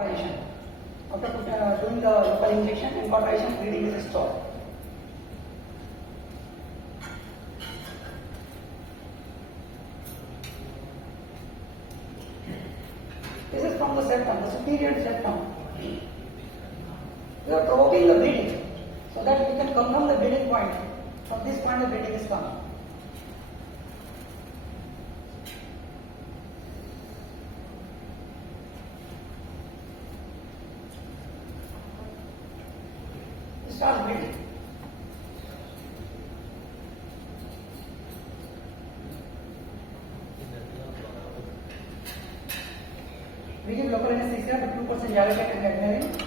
cauterization. After doing the local injection and cauterization, bleeding is stopped. This is from the septum, the superior septum. We are provoking the bleeding so that we can confirm the bleeding point. From this point, the bleeding is coming. It starts bleeding. We give local anesthesia with 2% Jarlatate and adrenaline.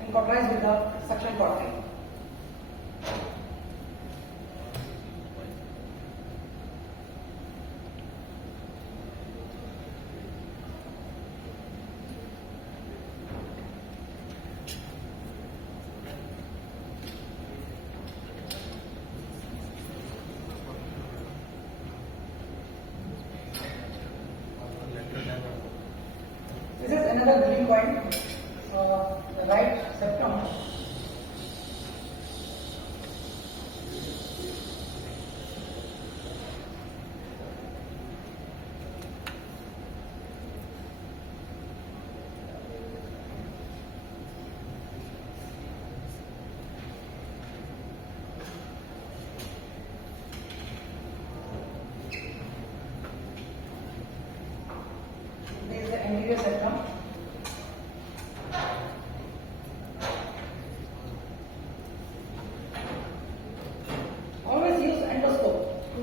And cauterize with the suction cautery. This is another bleeding point, the right septum. This is the anterior septum. Always use endoscope to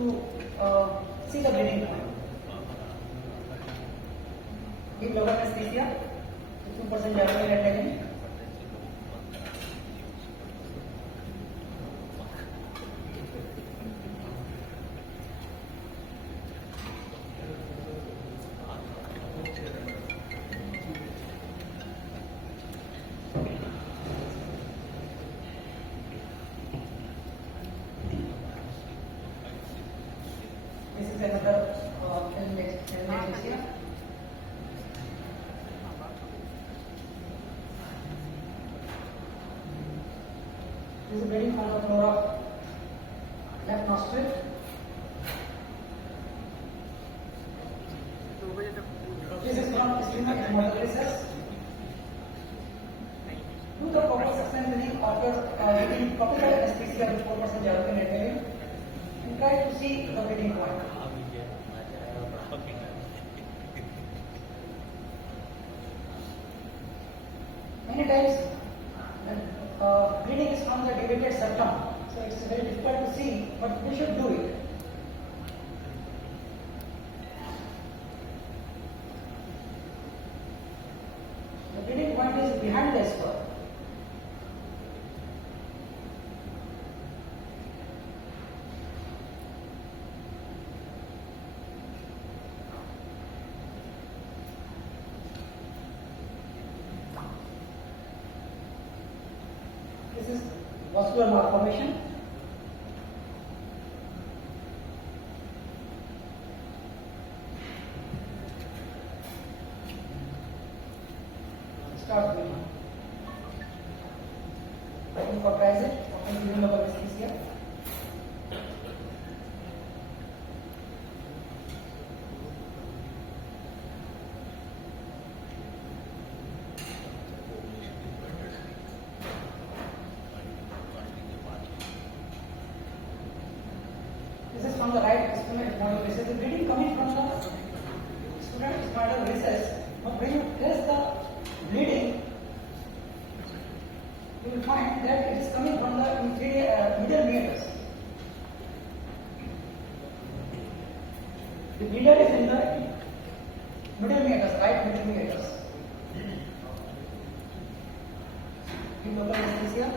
see the bleeding point. Give local anesthesia with 2% Jarlatate and adrenaline. This is another anesthesia. This is bleeding from the floor of left nostril. This is from ischemic hemolysis. Do the proper suction breathing after giving topical anesthesia with 4% Jarlatate and adrenaline and try to see the bleeding point. Many times bleeding is from the deviated septum, so it's very difficult to see, but we should do it. The bleeding point is behind the spur. This is vascular malformation. Start bleeding. You cauterize it, often giving local anesthesia. This is from the right ischemic hemolysis. The bleeding coming from the student spinal recess. But when you test the bleeding, you will find that it is coming from the middle meatus. The bleeder is in the middle meatus, right middle meatus. Give local anesthesia.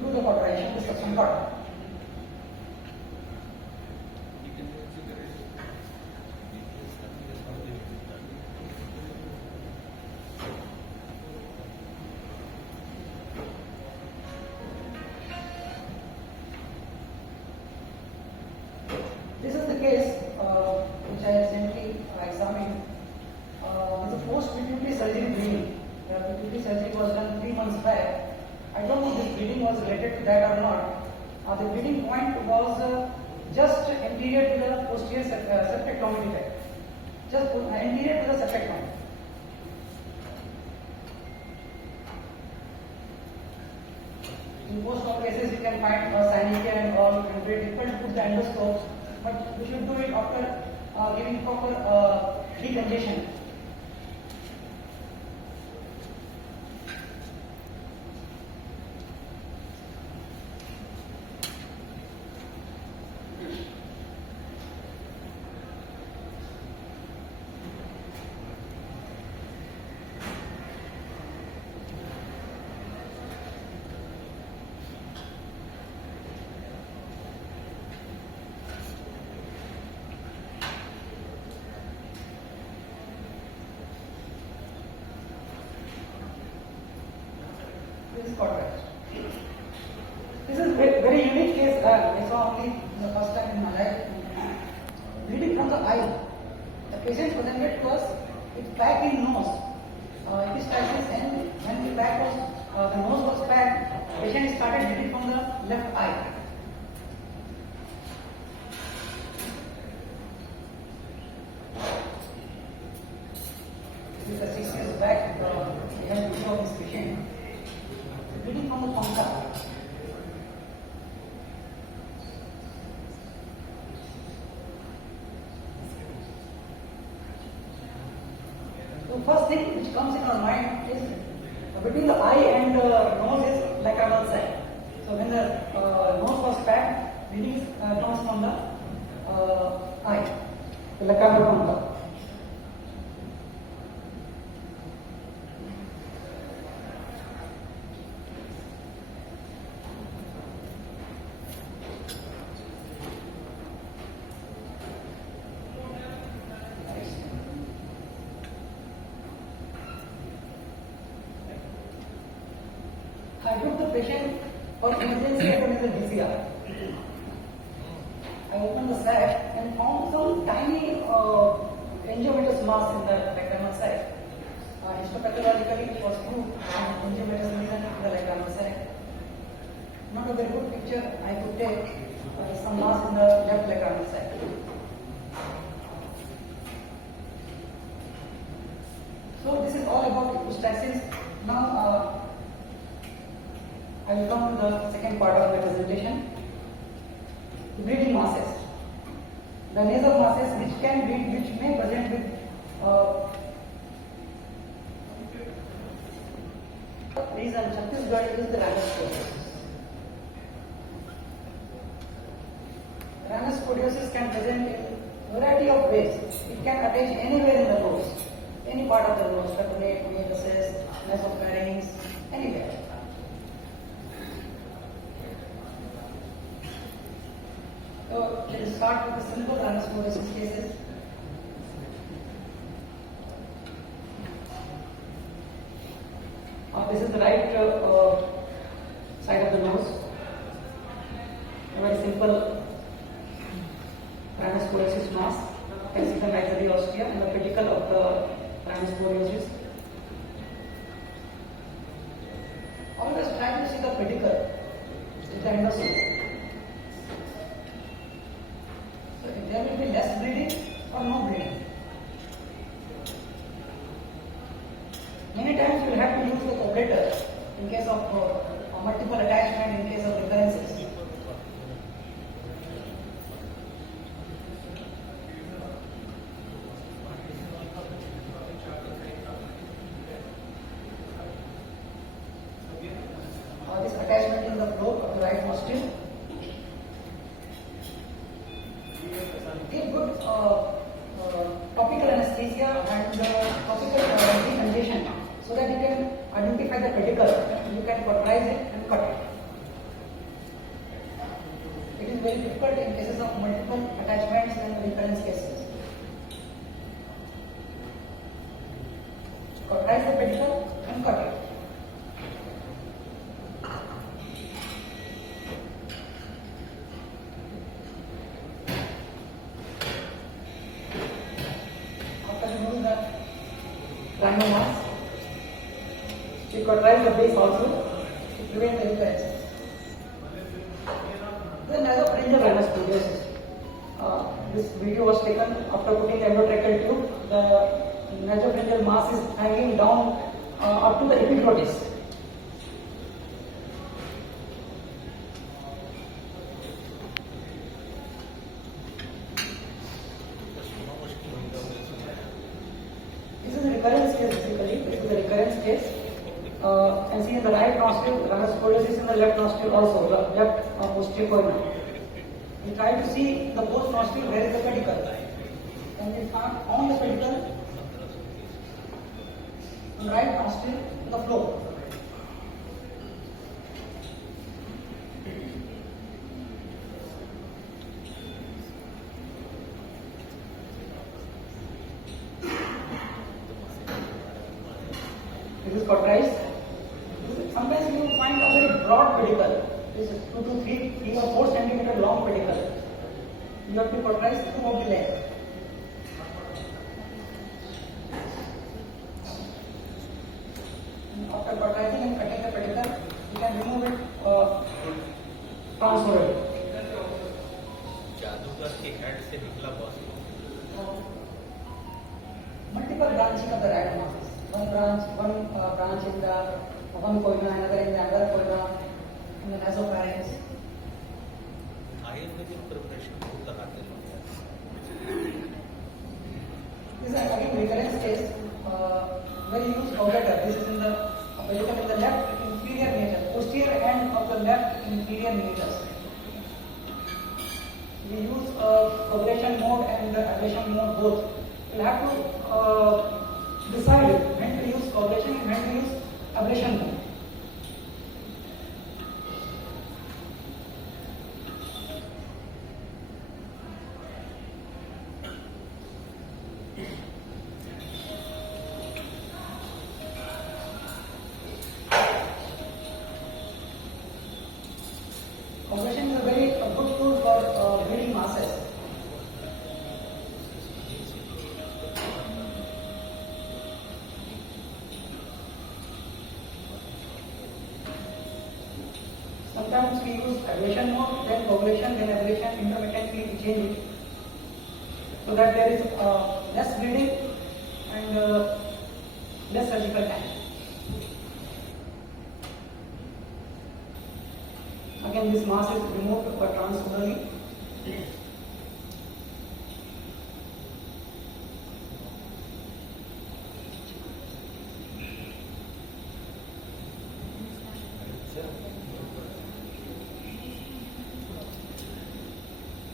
Do the record. This is the case which I recently examined. It's a post-pituitary surgery bleeding. The pituitary surgery was done 3 months back. I don't know if this bleeding was related to that or not. The bleeding point was just anterior to the posterior septectomy defect. Just anterior to the septectomy. In most of cases, you can find synesthesia and all, and very difficult to put the endoscope. But we should do it after giving proper decongestion. This is correct. This is a very unique case. I saw only the first time in my life. Bleeding from the eye. The patient presented to us with pack in nose. Epistaxis, and when the pack was, the nose was packed, patient started bleeding from the left eye. This is a 6 years back. We had video of this patient. Bleeding from the concha. The first thing which comes in our mind is between the eye and the nose is lacrimal sac. So when the nose was packed, bleeding comes from the eye, the lacrimal concha. I took the patient for emergency attended the DCR. I opened the sac and found some tiny angiomatous mass in the lacrimal sac. Histopathologically, it was proved angiomatous lesion in the lacrimal sac. Not a very good picture I could take. Some mass in the left lacrimal sac. So this is all about epistaxis. Now I will come to the second part of the presentation. The bleeding masses. The nasal masses which can bleed, which may present with reason Chhattisgarh is the Rhinosporidiosis. Rhinosporidiosis can present in a variety of ways. It can attach anywhere in the nose, any part of the nose, capillate, mucuses, nasopharynx, anywhere. So let us start with the simple rhinosporidiosis cases. This is the right side of the nose. A very simple rhinosporidiosis mass. You can see the myxoidiosphere and the pedicle of the rhinosporidiosis. Always try to see the pedicle with the endoscope. So if there will be less bleeding or no bleeding. Many times you will have to use the collator in case of multiple attachment, in case of recurrences. This attachment in the floor of the right nostril. Give good topical anesthesia and topical decongestion so that you can identify the pedicle. You can cauterize it and cut it. very difficult in cases of multiple attachments and recurrence cases. Cauterize the pedicle and cut it. After removing the rhino mass, we cauterize the base also to prevent the recurrence. The nasopharyngeal rhinosporidiosis. This video was taken after putting the endotracheal tube. The nasopharyngeal mass is hanging down up to the epiglottis. This is a recurrence case basically. This is a recurrence case. And see in the right nostril, rhinosporidiosis in the left nostril also, the left posterior corner. We try to see the both nostril where is the pedicle. And we found the pedicle on right nostril on the floor. This is cauterized. Sometimes you find a very broad pedicle. This is 2 to 3 or 4 centimeter long pedicle. You have to cauterize throughout the leg. And after cauterizing and cutting the pedicle, you can remove it transferably. जादूगर के head से निकला boss Multiple branching of the rhinomasses. One branch in the one corner, another in the other corner, in the nasopharynx. Ayurvedic preparation बहुत लगाते हैं This is again recurrence case where you use coagulator. This is in the pedicle in the left inferior meatus, posterior end of the left inferior meatus. We use coagulation mode and the ablation mode both. We'll have to decide when to use coagulation and when to use ablation mode. Coagulation is a very good tool for bleeding masses. Sometimes we use ablation mode, then coagulation, then ablation intermittently we change it so that there is less bleeding and less surgical time. Again, this mass is removed transmurally.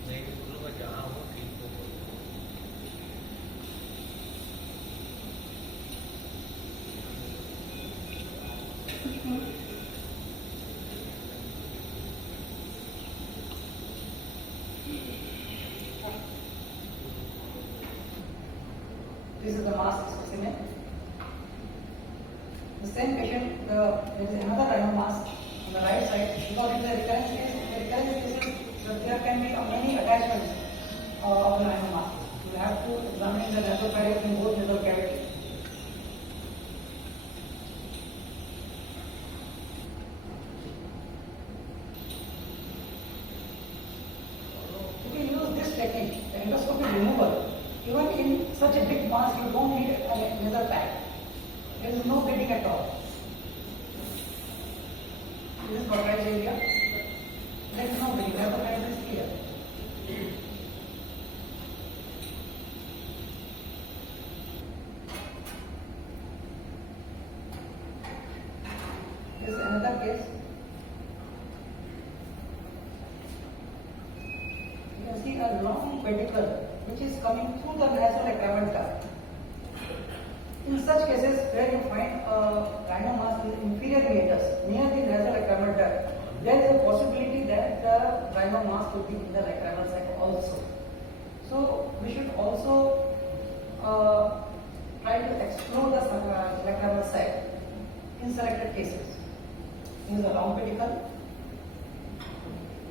नहीं बोलूँगा जहाँ हो ठीक हो This is the mass specimen. The same patient, there is another rhino mass on the right side. Because in the recurrence case, there can be many attachments of the rhino mass. You have to examine the nasopharynx in both nasal cavities. If you use this technique, the endoscopic removal, even in such a big mass, you don't need a nasal pack. There is no bleeding at all. This is cauterized area. There is no bleeding. Nasopharynx is clear. This is another case. You can see a long pedicle which is coming through the nasal eclatant duct. In such cases where you find rhino mass in inferior meatus near the nasal eclatant duct, there is a possibility that that the rhino mass will be in the lacrimal sac also. So we should also try to explore the lacrimal sac in selected cases. This is a long pedicle.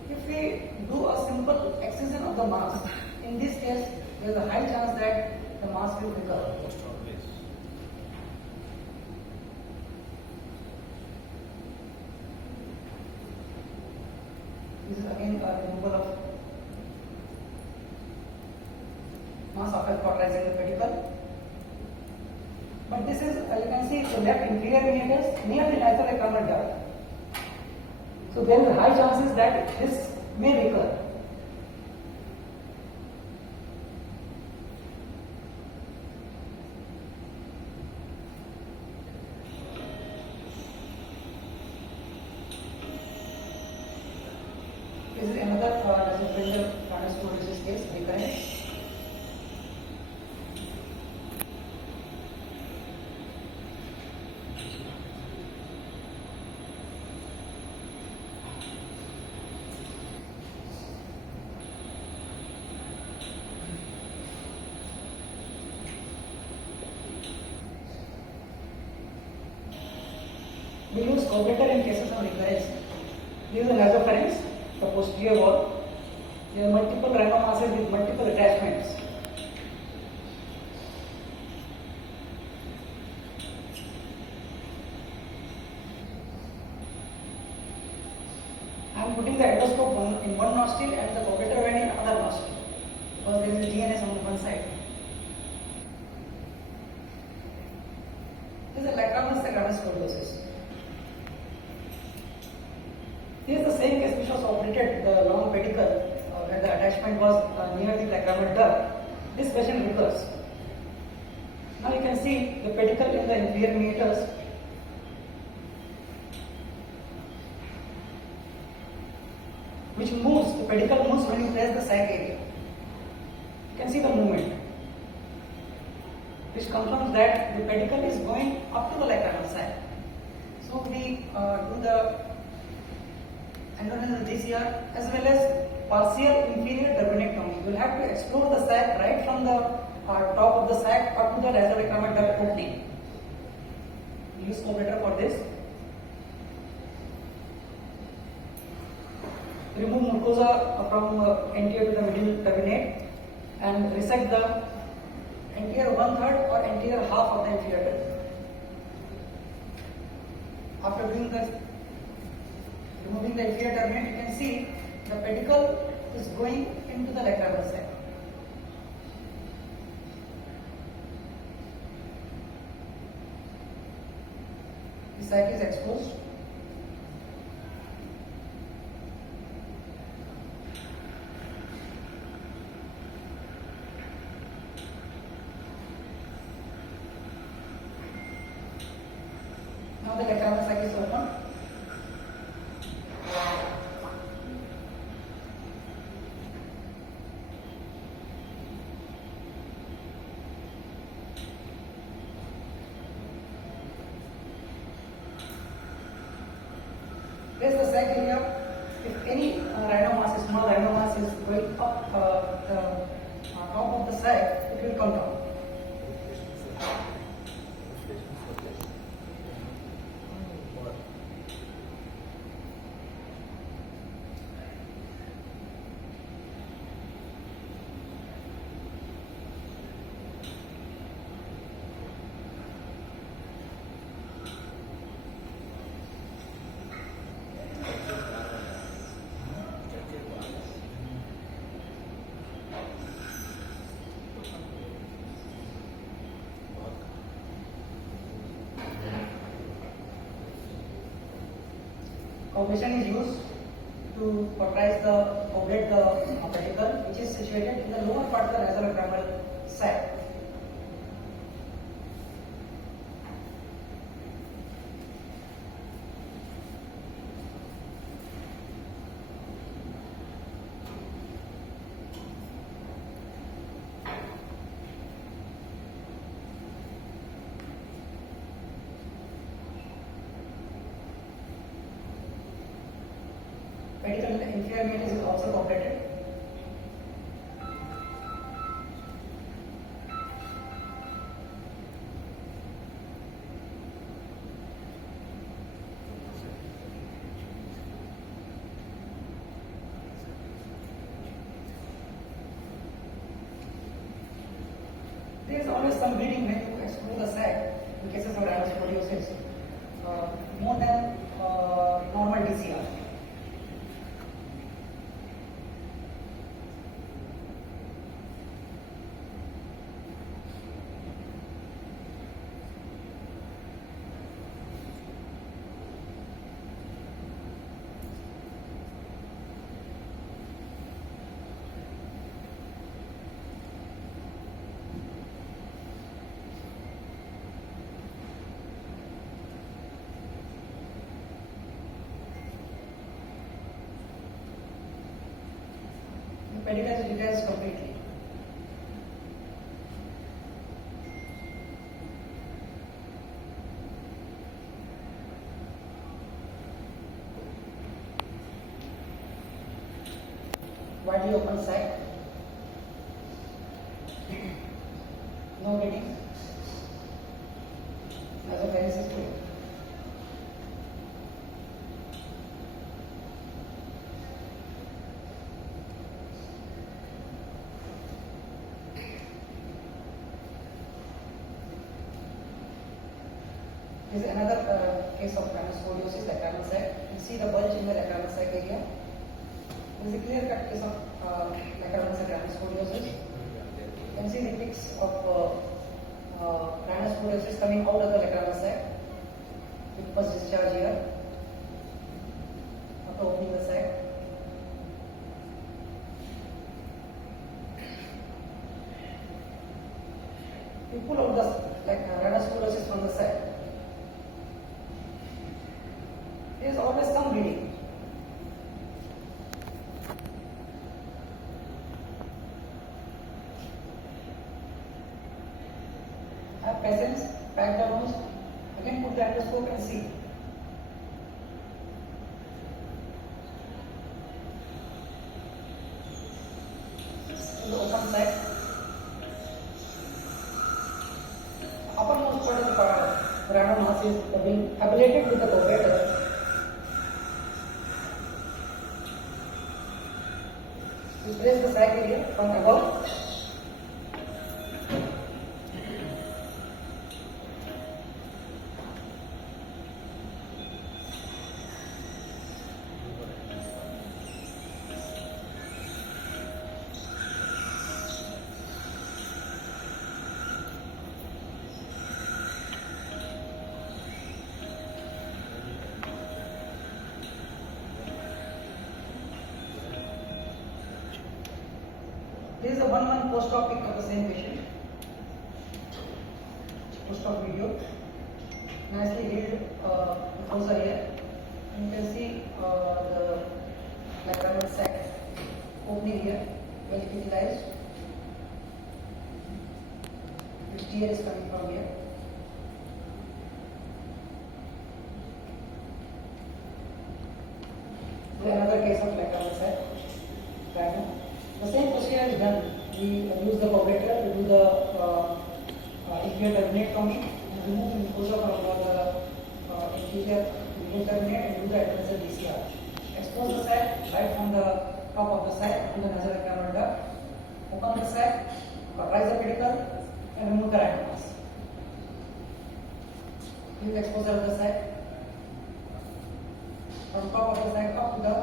If we do a simple excision of the mass, in this case there is a high chance that the mass will recur. Almost always. This is again a removal of mass after cauterizing the pedicle. But this is, you can see the left inferior meatus near the nasolacrimal duct. So there is a high chances that this may recur. This is another nasopharyngeal rhinosporidiosis case, recurrence. We use collator in cases of recurrence. This is the nasopharynx, the posterior wall. There are multiple rhinomasses with multiple attachments. I am putting the endoscope in one nostril and the collator vein in another nostril because there is a DNS on one side. This is a lacrimal sac rhinosporidiosis. Here is the same case which was operated, the long pedicle where the attachment was near the lacrimal duct. This patient recurs. Now you can see the pedicle in the inferior meatus. Which moves, the pedicle moves when you press the sac area. You can see the movement, which confirms that the pedicle is going up to the lacrimal sac. So we do the endonasal DCR as well as partial inferior turbinectomy. You will have to explore the sac right from the top of the sac up to the nasolacrimal duct opening. We use collator for this. Remove mucosa from anterior to the middle turbinate and resect the anterior 1/3 or anterior half of the inferior turbinate. After doing this, removing the inferior turbinate, you can see the pedicle is going into the lacrimal sac. The sac is exposed. Now the lacrimal sac is open. There is the sac area. If any rhinomass, small rhinomass is going up the top of the sac, it will come down. Coagulation is used to cauterize the pedicle, which is situated in the lower part of the nasolacrimal sac. Pedicle inferior meatus is also completed. There is always some bleeding when you exclude the sac in cases of rhinosporidiosis, more than normal DCR. Pedicles detached completely. Widely open sac. No bleeding. Nasopharyngeal is good. This is another case of rhinosporidiosis, lacrimal sac. You see the bulge in the lacrimal sac area. This is a clear-cut case of lacrimal sac rhinosporidiosis. You can see the tics of rhinosporidiosis coming out of the lacrimal sac with pus discharge here after opening the sac. You pull out the rhinosporidiosis from the sac. There is always some bleeding. Have patience, pack the nose, again put the endoscope and see. In the open sac, uppermost part of the rhino mass is being ablated with the propator. You place the sac area from above. This is a 1 month post-op pic of the same patient. Post-op video. Nicely healed mucosa here. And you can see the lacrimal sac opening here, well utilized. The tear is coming from here. This is another case of lacrimal sac. The same procedure is done. We use the purgator to do the inferior terminate coming and remove the mucosa from the inferior terminate and do the advanced DCR. Expose the sac right from the top of the sac to the nasal lacrimal duct. Open the sac, rise the pedicle and remove the rhino mass. Use exposure of the sac from top of the sac up to the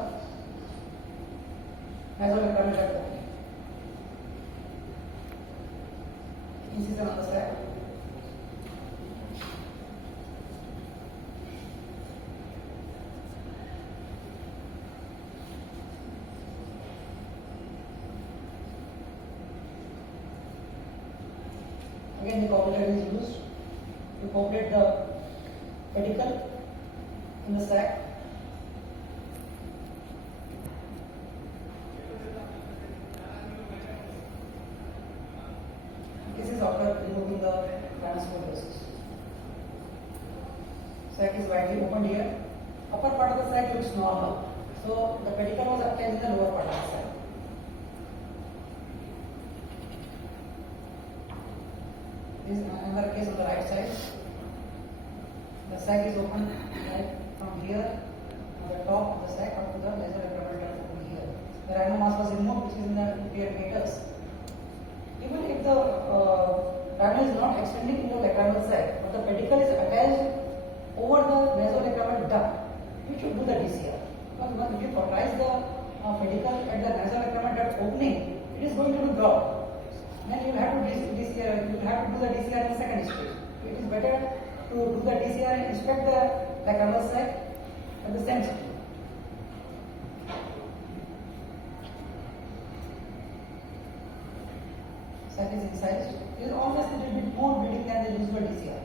nasal lacrimal duct. Incision on the sac. Again, the coupler is used to populate the pedicle in the sac. This is after removing the rhinosporidiosis. Sac is widely opened here. Upper part of the sac looks normal. So the pedicle was attached in the lower part of the sac. This is another case on the right side. The sac is open right from here, on the top of the sac up to the nasal abdominal duct over here. The rhino mass was removed, which is in the 58 meters. Even if the rhino is not extending into the lacrimal sac, but the pedicle is attached over the nasolacrimal duct, we should do the DCR. Because if you cauterize the pedicle at the nasolacrimal duct opening, it is going to be broad. Then you will have to do the DCR in the second stage. It is better to do the DCR and inspect the lacrimal sac at the same time. Sac is incised. It is always a little bit more bleeding than the usual DCR.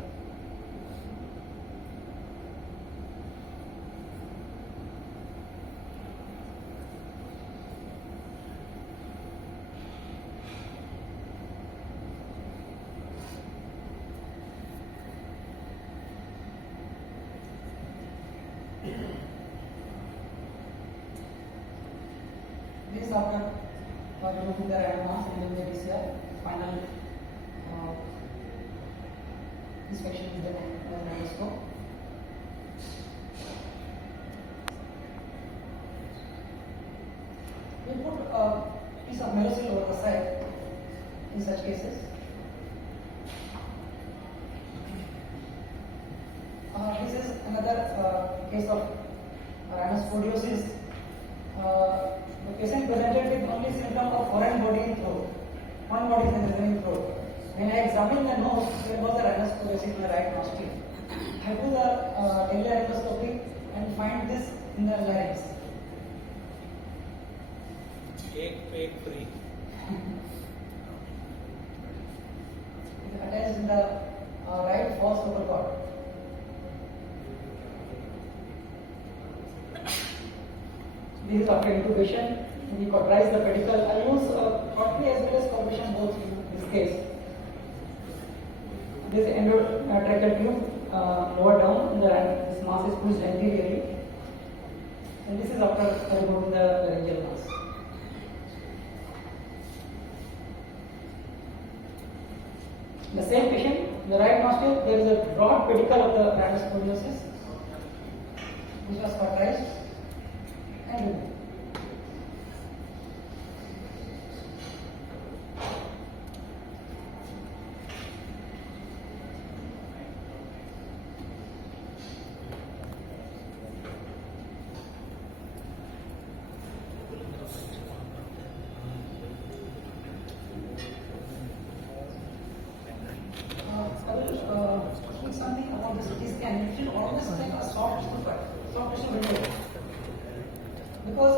This is after removing the rhino mass and doing the DCR, final inspection with the endoscope. We put a piece of Nasal over the side in such cases. This is another case of Rhinosporidiosis. The patient presented with only symptom of foreign body in throat. One body is in throat. When I examined the nose, there was a rhinosporidiosis in the right nostril. I do the daily endoscopy and find this in the larynx. एक free. It is attached in the right false vocal cord. This is after intubation. We cauterize the pedicle. I use cautery as well as corbation both in this case. This endotracheal tube lower down, this mass is pushed anteriorly. And this is after removing the laryngeal mass. The same patient, the right nostril, there is a broad pedicle of the rhinosporidiosis, which was cauterized and removed. I will speak something about the CT scan. You should always take a soft tissue window. Because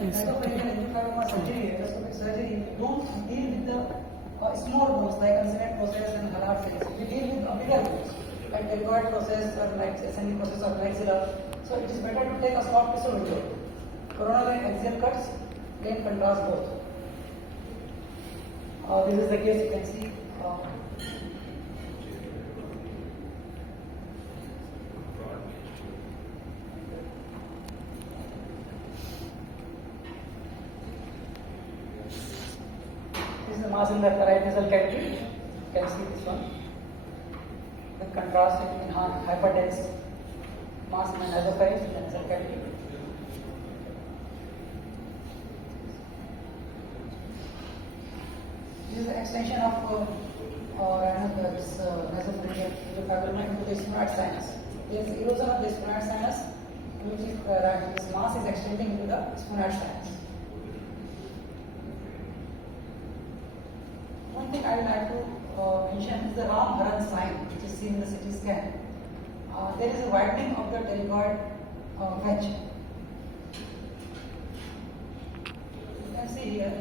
in Nasopharyngeal Angiofibroma surgery, endoscopic surgery, we don't deal with the small bones like uncinate process and halar phase. We deal with bigger bones like deltoid process or like ascending process or maxilla. So it is better to take a soft tissue window. Coronal and axial cuts, plain contrast both. This is the case you can see. This is the mass in the right nasal cavity. You can see this one. The contrast in hyperdense mass in the nasopharynx in the nasal cavity. This is the extension of this nasopharyngeal angiofibroma into the sphenoid sinus. There is erosion of the sphenoid sinus, which is this mass is extending into the sphenoid sinus. One thing I would like to mention is the Ram-Haran sign, which is seen in the CT scan. There is a widening of the pterygoid wedge. You can see here.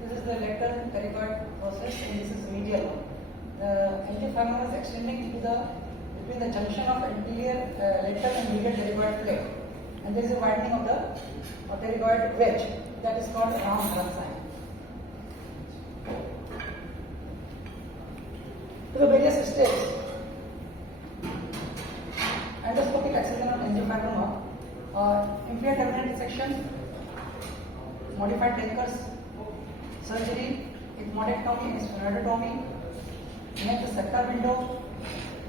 This is the lateral pterygoid process, and this is medial one. The angiofibroma is extending into between the junction of anterior, lateral, and medial pterygoid plate, and there is a widening of the pterygoid wedge. That is called Ram-Haran sign. The various stages. Inferior terminal resection, modified Denker's surgery, ecmonectomy, splenectomy, next septal window,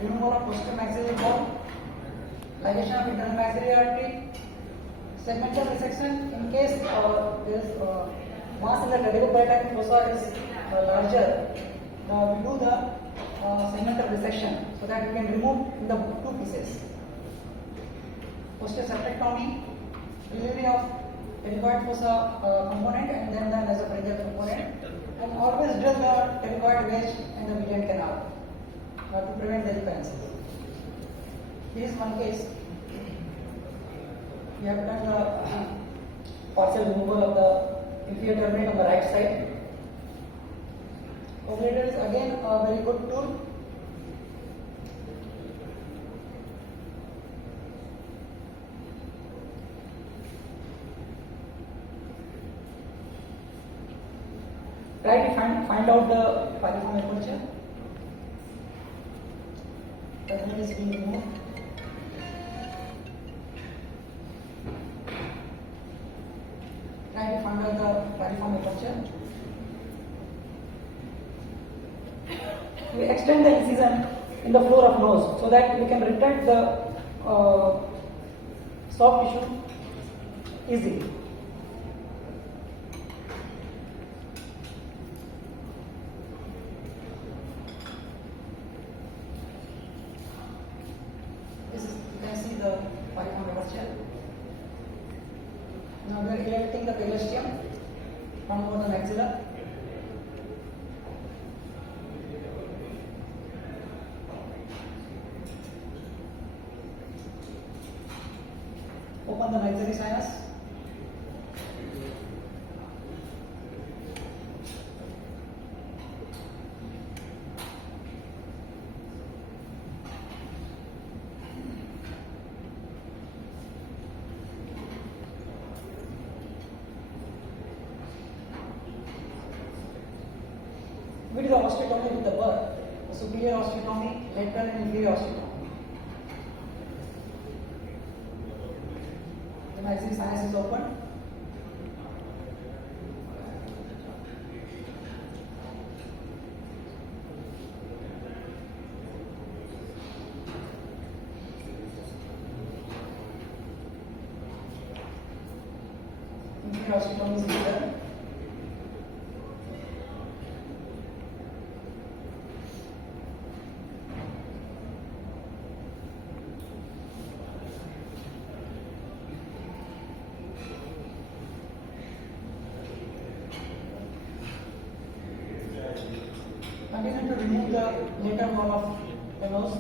removal of posterior maxillary bone, ligation of internal maxillary artery, segmental resection. In case there is mass in the trabeculoparietal fossa is larger, we do the segmental resection so that we can remove in the two pieces. Posterior septectomy, delivery of pterygoid fossa component and then the nasopharyngeal component, and always drill the pterygoid wedge in the median canal to prevent the recurrences. Here is one case. We have done the partial removal of the inferior terminate on the right side. Ovulator is again a very good tool. Try to find out the piriform aperture. The terminate is being removed. Try to find out the piriform aperture. We extend the incision in the floor of nose so that we can retract the soft tissue easily. You can see the piriform aperture. Now we are erecting the periosteum from over the maxilla. Open the maxillary sinus. We do the osteotomy with the birth, the superior osteotomy, lateral and inferior osteotomy. The maxillary sinus is open. Inferior osteotomy is done. Continue to remove the lateral wall of the nose,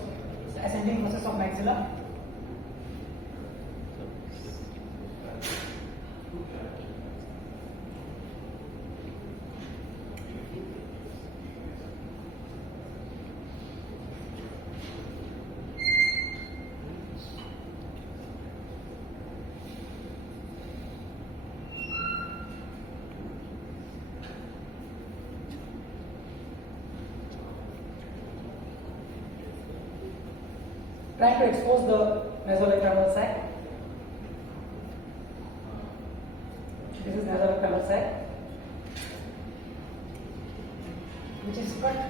the ascending process of maxilla. Trying to expose the nasolacrimal sac. This is nasolacrimal sac, which is cut.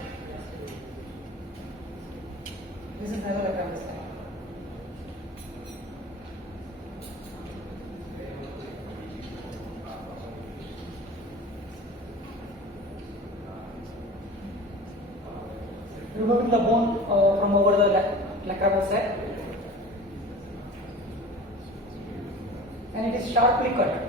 This is nasolacrimal sac. Removing the bone from over the lacrimal sac, and it is sharply cut.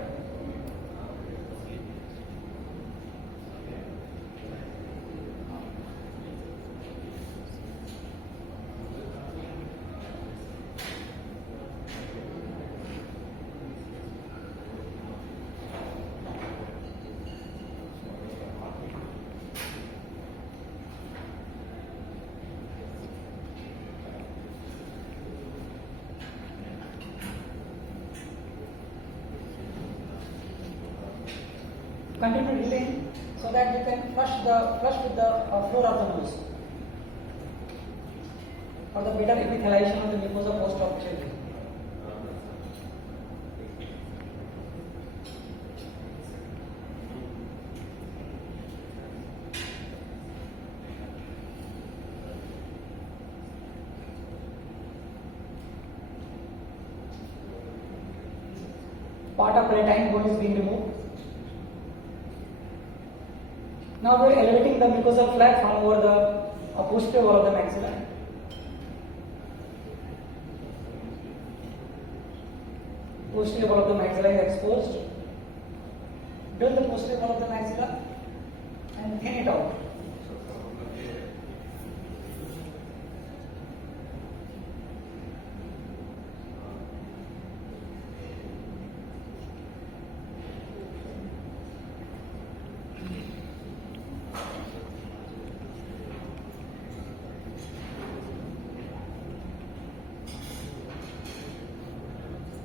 Continue drilling so that you can flush with the floor of the nose for the better epithelialization of the mucosa post-operatively. part of palatine bone is being removed. Now we are elevating the mucosal flap from over the posterior wall of the maxilla. Posterior wall of the maxilla is exposed. Drill the posterior wall of the maxilla and thin it out.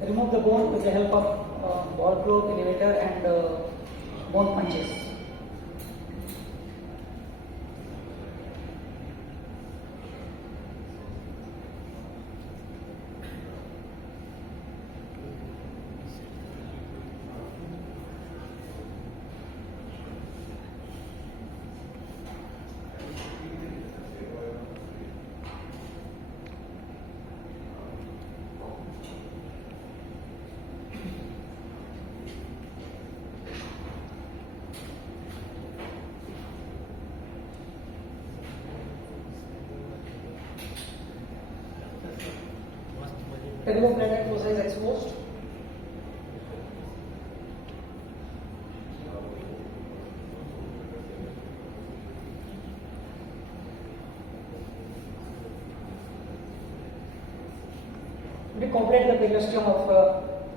Remove the bone with the help of ball probe, elevator and bone punches. Pterygopalatine fossa is exposed. We complete the periosteum of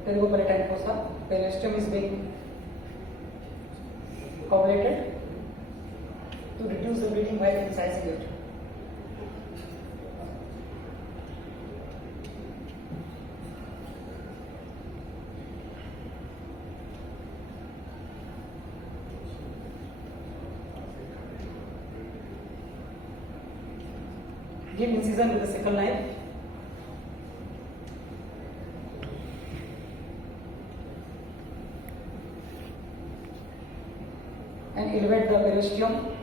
pterygopalatine fossa. Periosteum is being coagulated to reduce the bleeding while incising it. Give incision with a sickle knife. And elevate the periosteum.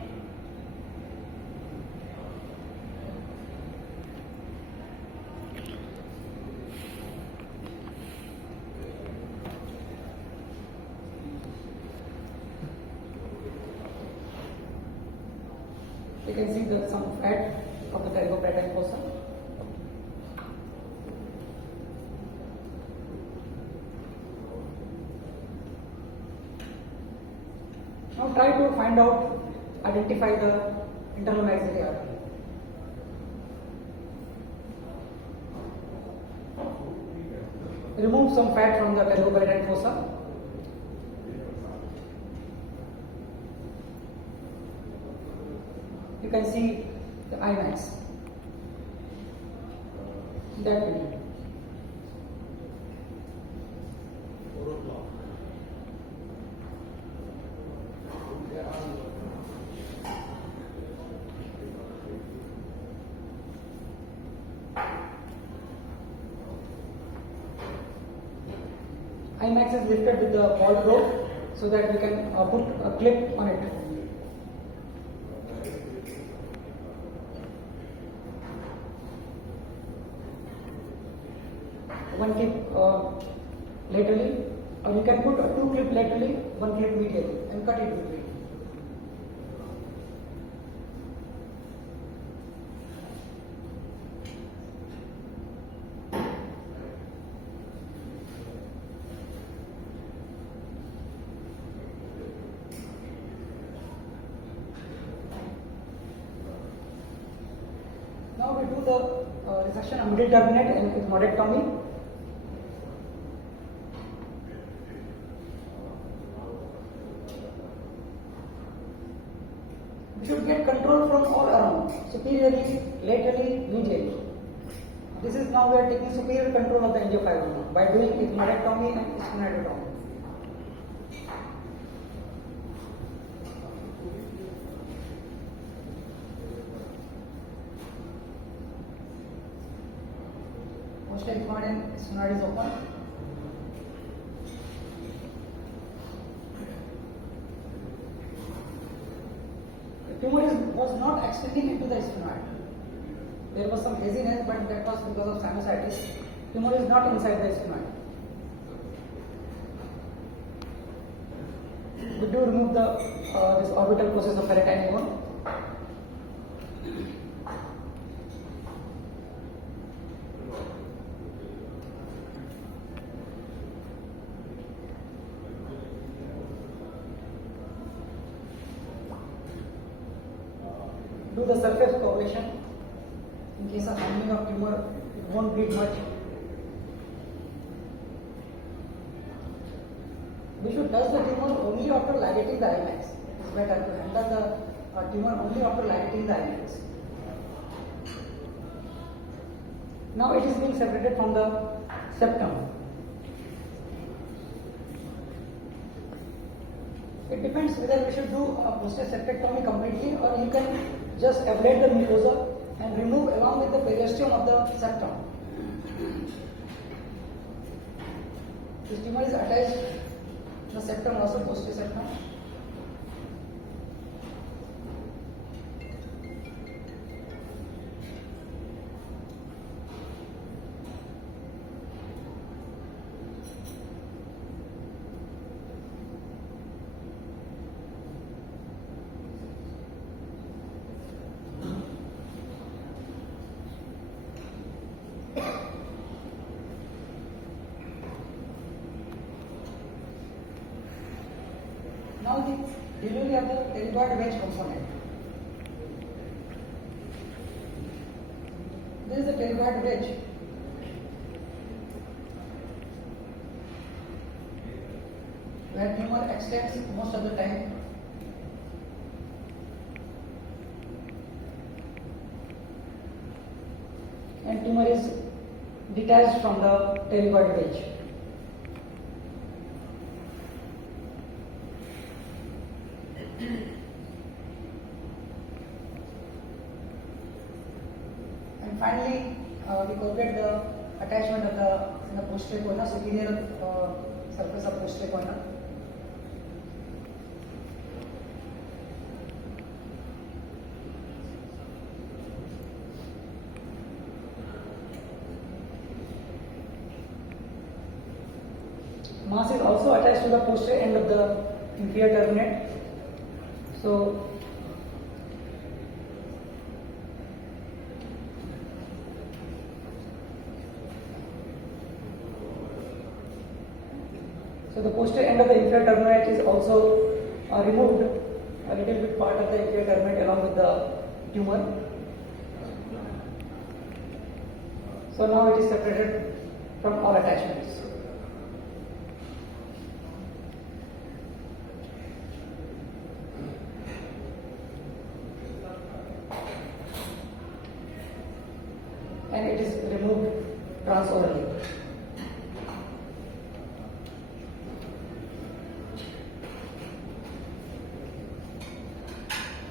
You can see some fat of the pterygopalatine fossa. Now try to find out, identify the internal maxillary artery. Remove some fat from the pterygopalatine fossa. You can see the IMAX. That we need. IMAX is lifted with the ball probe so that we can put a clip on it. One clip laterally, or you can put two clip laterally, one clip medially, and cut it between. Now we do the resection of middle turbinate and with modectomy. We should get control from all around, superiorly, laterally, medially. This is now we are taking superior control of the angiofibroma by doing ethmoidectomy and sphenoidotomy. Most ethmoid and sphenoid is open. The tumor was not extending into the sphenoid. There was some haziness, but that was because of sinusitis. Tumor is not inside the sphenoid. we do remove the this orbital process of palatine bone. Do the surface coagulation. In case of handling of tumor, it won't bleed much. We should touch the tumor only after ligating the imax. It's better to handle the tumor only after ligating the imax. Now it is being separated from the septum. It depends whether we should do a posterior septectomy completely, or you can just ablate the mucosa and remove along with the periosteum of the septum. This tumor is attached to the septum, also posterior septum. Now the delivery of the pterygoid wedge component. This is the pterygoid wedge. Where tumor extends most of the time. And tumor is detached from the pterygoid wedge. And finally, we coagulate the attachment of the posterior corner, superior surface of posterior corner. Mass is also attached to the posterior end of the inferior turbinate. So the posterior end of the inferior turbinate is also removed, a little bit part of the inferior turbinate along with the tumor. So now it is separated from all attachments. And it is removed transorally.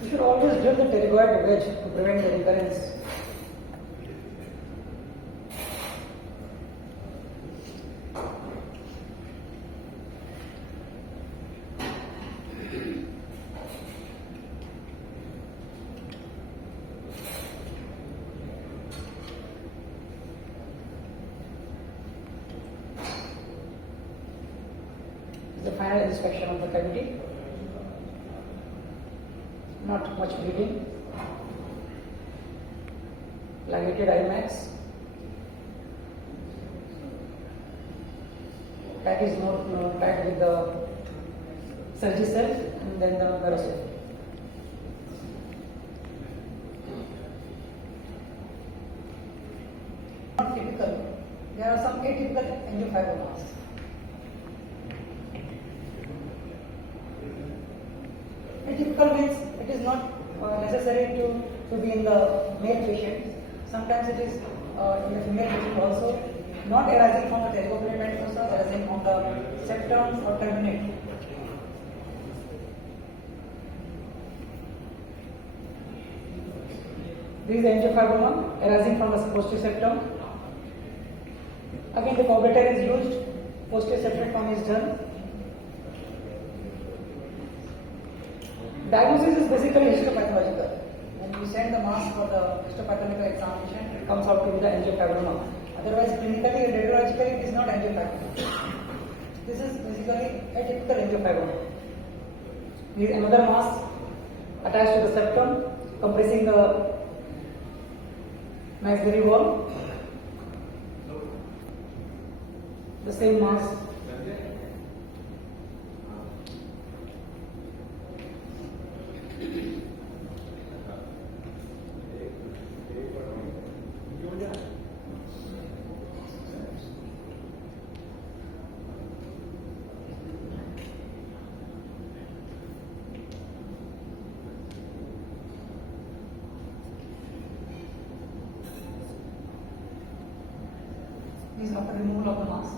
You should always drill the pterygoid wedge to prevent the recurrence. The final inspection of the cavity. Not much bleeding. Ligated imax. Pack is not packed with the Surgi cell and then the varocell. Not typical. There are some atypical angiofibromas. Atypical means it is not necessary to be in the male patient. Sometimes it is in the female patient also, not arising from the pterygoid fossa, arising from the septum or turbinate. This is angiofibroma arising from the posterior septum. Again, the coagulator is used, posterior septectomy is done. Diagnosis is basically histopathological. When we send the mass for the histopathological examination, it comes out to be the angiofibroma. Otherwise, clinically and radiologically, it is not angiofibroma. This is basically a typical angiofibroma. There is another mass attached to the septum, compressing the maxillary wall. The same mass. This is after removal of the mass.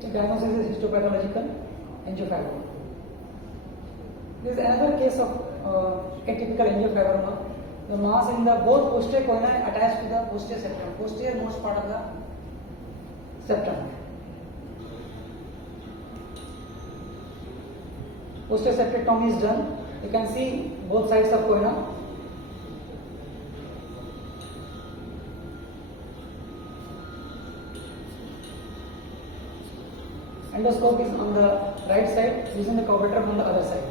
The diagnosis is histopathological angiofibroma. This is another case of atypical angiofibroma. The mass in the both posterior cornea attached to the posterior septum, posterior most part of the septum. Posterior septectomy is done. You can see both sides of cornea. Endoscope is on the right side, using the curvature on the other side.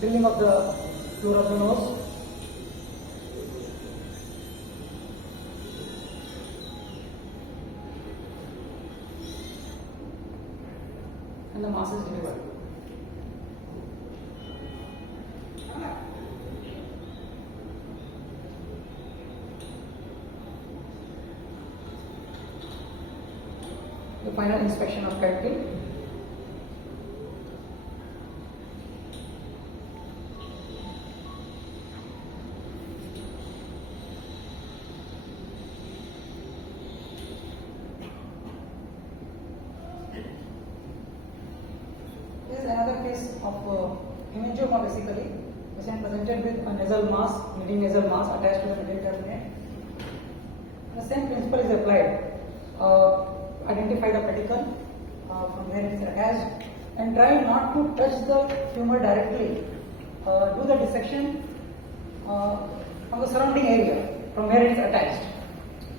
Drilling of the floor of the nose. And the mass is delivered. The final inspection of cavity. This is another case of hemangioma basically. Patient presented with a nasal mass, bleeding nasal mass attached to the middle terminate. The same principle is applied. Identify the pedicle from where it is attached and try not to touch the tumor directly. Do the dissection from the surrounding area from where it is attached.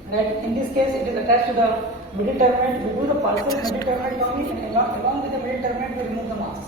Right? In this case, it is attached to the middle terminate. We do the partial middle terminectomy and along with the middle terminate, we remove the mass.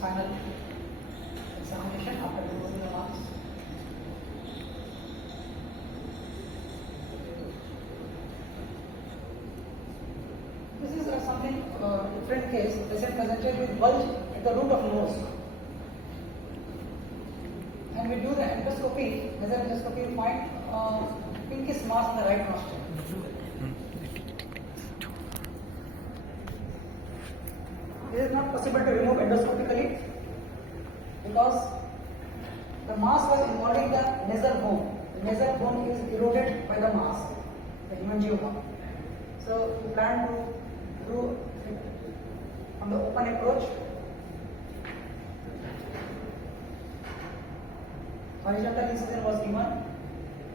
Final examination after removing the mass. This is something different case. Patient presented with bulge at the root of nose, and we do the endoscopy. Nasal endoscopy, we find pinkish mass in the right nostril. It is not possible to remove endoscopically because the mass was involving the nasal bone. The nasal bone is eroded by the mass, the hemangioma. So we plan to do it on the open approach. Horizontal incision was given,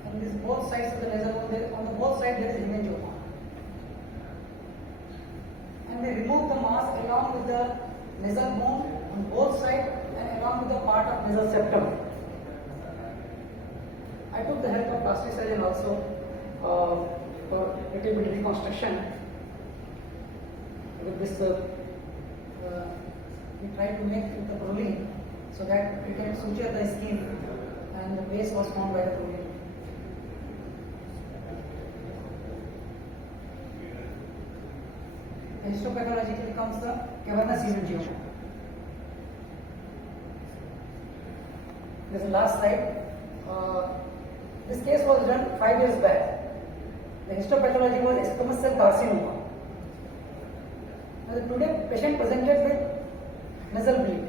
and this both sides of the nasal bone. On the both sides there is hemangioma. And we remove the mass along with the nasal bone on both sides and along with the part of nasal septum. I took the help of plastic surgeon also for little bit reconstruction. With this, we try to make the proline so that we can suture the skin, and the base was found by the fluid. Histopathologically comes the cavernous angioma. This is the last slide. This case was done 5 years back. The histopathology was squamous cell carcinoma. Now, today, patient presented with nasal bleed.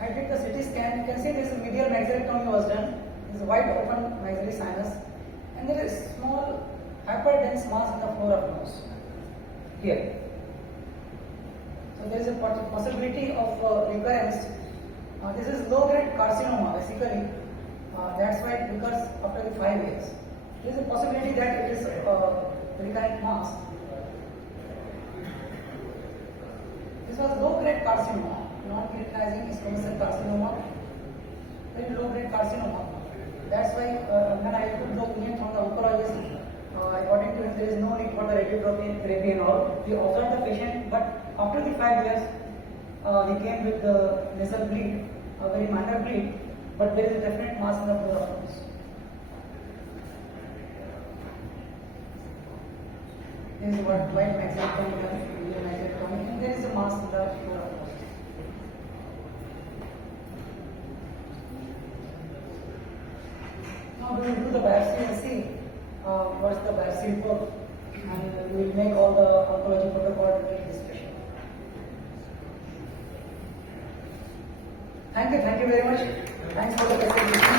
I did the CT scan. You can see this medial maxillectomy was done. This is wide open maxillary sinus, and there is small hyperdense mass in the floor of nose here. So there is a possibility of recurrence. This is low-grade carcinoma basically. That's why it recurs after the 5 years. There is a possibility that it is recurrent mass. This was low-grade carcinoma, non-keratinizing squamous cell carcinoma, very low-grade carcinoma. That's why when I took the opinion from the oncologist, according to him, there is no need for the radiotherapy therapy and all. We observed the patient, but after the 5 years, he came with the nasal bleed, a very minor bleed, but there is a definite mass in the floor of nose. This is what white maxillectomy and medial maxillectomy, and there is a mass in the floor of nose. Now we will do the biopsy and see what's the biopsy report, and we will make all the oncology protocol during this session. Thank you very much. Thanks for the presentation.